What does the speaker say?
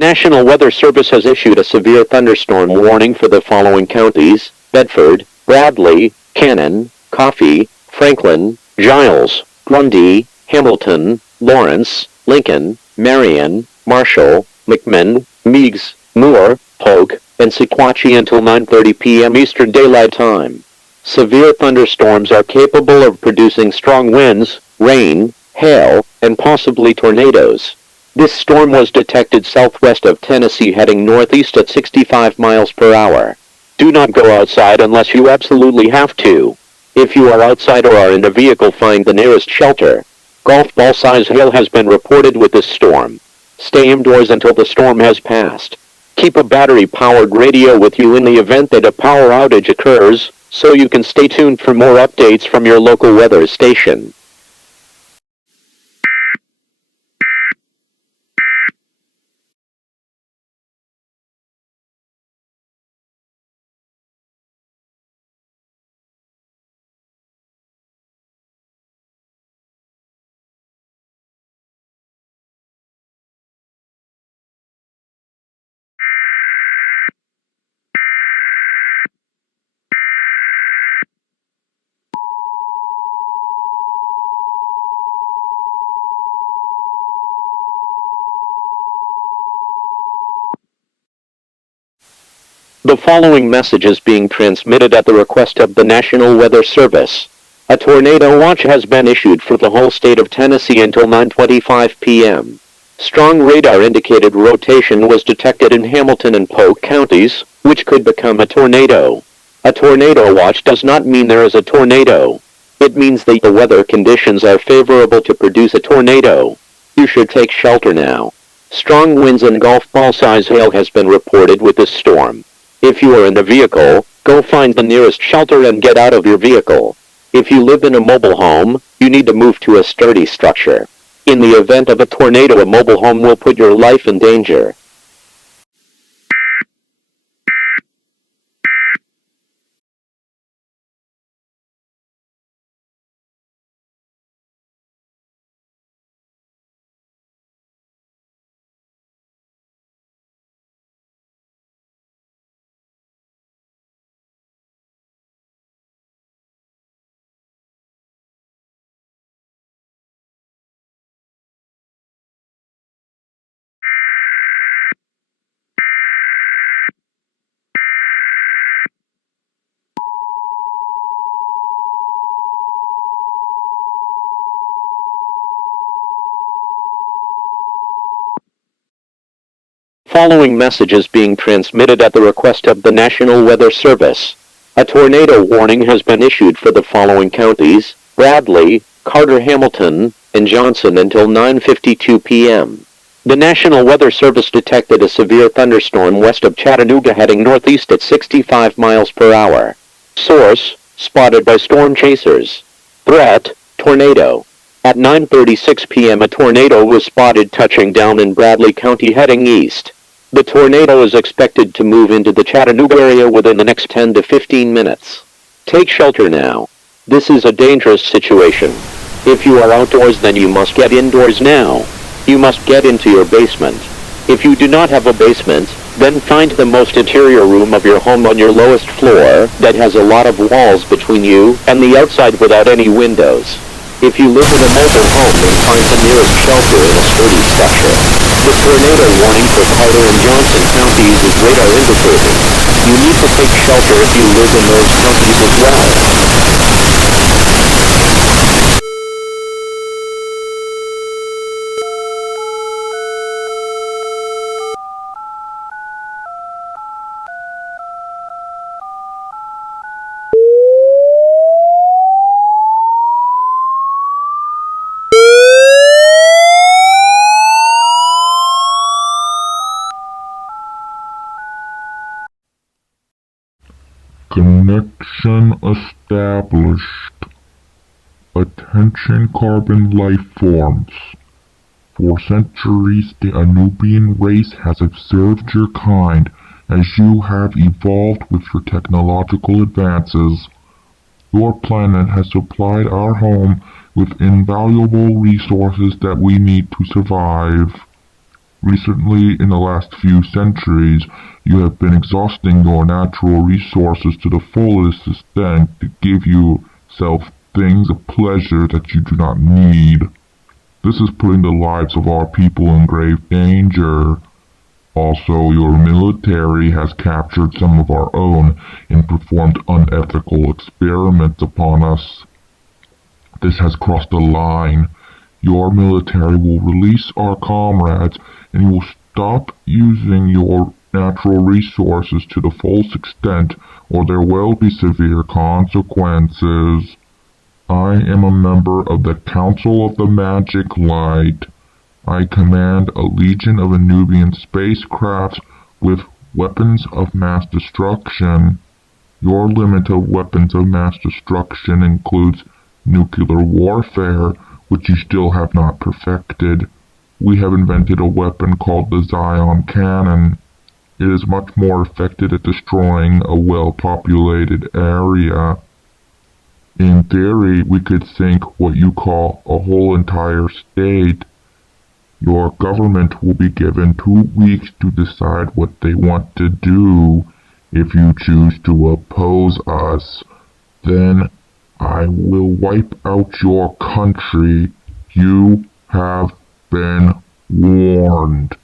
National Weather Service has issued a severe thunderstorm warning for the following counties: Bedford, Bradley, Cannon, Coffee, Franklin, Giles, Grundy, Hamilton, Lawrence, Lincoln, Marion, Marshall, McMinn, Meigs, Moore, Polk, and Sequatchie until 9:30 p.m. Eastern Daylight Time. Severe thunderstorms are capable of producing strong winds, rain, hail, and possibly tornadoes. This storm was detected southwest of Tennessee heading northeast at 65 miles per hour. Do not go outside unless you absolutely have to. If you are outside or are in a vehicle, find the nearest shelter. Golf ball size hail has been reported with this storm. Stay indoors until the storm has passed. Keep a battery-powered radio with you in the event that a power outage occurs, so you can stay tuned for more updates from your local weather station. The following message is being transmitted at the request of the National Weather Service. A tornado watch has been issued for the whole state of Tennessee until 9:25 p.m. Strong radar-indicated rotation was detected in Hamilton and Polk counties, which could become a tornado. A tornado watch does not mean there is a tornado. It means that the weather conditions are favorable to produce a tornado. You should take shelter now. Strong winds and golf ball-size hail has been reported with this storm. If you are in a vehicle, go find the nearest shelter and get out of your vehicle. If you live in a mobile home, you need to move to a sturdy structure. In the event of a tornado, a mobile home will put your life in danger. Following message is being transmitted at the request of the National Weather Service. A tornado warning has been issued for the following counties: Bradley, Carter, Hamilton, and Johnson until 9:52 p.m. The National Weather Service detected a severe thunderstorm west of Chattanooga heading northeast at 65 miles per hour. Source: spotted by storm chasers. Threat: tornado. At 9:36 p.m. a tornado was spotted touching down in Bradley County heading east. The tornado is expected to move into the Chattanooga area within the next 10 to 15 minutes. Take shelter now. This is a dangerous situation. If you are outdoors, then you must get indoors now. You must get into your basement. If you do not have a basement, then find the most interior room of your home on your lowest floor that has a lot of walls between you and the outside without any windows. If you live in a mobile home, then find the nearest shelter in a sturdy structure. The tornado warning for Carter and Johnson counties is radar indicated. You need to take shelter if you live in those counties as well. Connection established. Attention carbon life forms. For centuries, the Anubian race has observed your kind as you have evolved with your technological advances. Your planet has supplied our home with invaluable resources that we need to survive. Recently, in the last few centuries, you have been exhausting your natural resources to the fullest extent to give yourself things of pleasure that you do not need. This is putting the lives of our people in grave danger. Also, your military has captured some of our own and performed unethical experiments upon us. This has crossed a line. Your military will release our comrades, and you will stop using your natural resources to the fullest extent, or there will be severe consequences. I am a member of the Council of the Magic Light. I command a legion of Anubian spacecrafts with weapons of mass destruction. Your limit of weapons of mass destruction includes nuclear warfare, which you still have not perfected. We have invented a weapon called the Zion Cannon. It is much more effective at destroying a well-populated area. In theory, we could sink what you call a whole entire state. Your government will be given 2 weeks to decide what they want to do. If you choose to oppose us, then I will wipe out your country. You have been warned.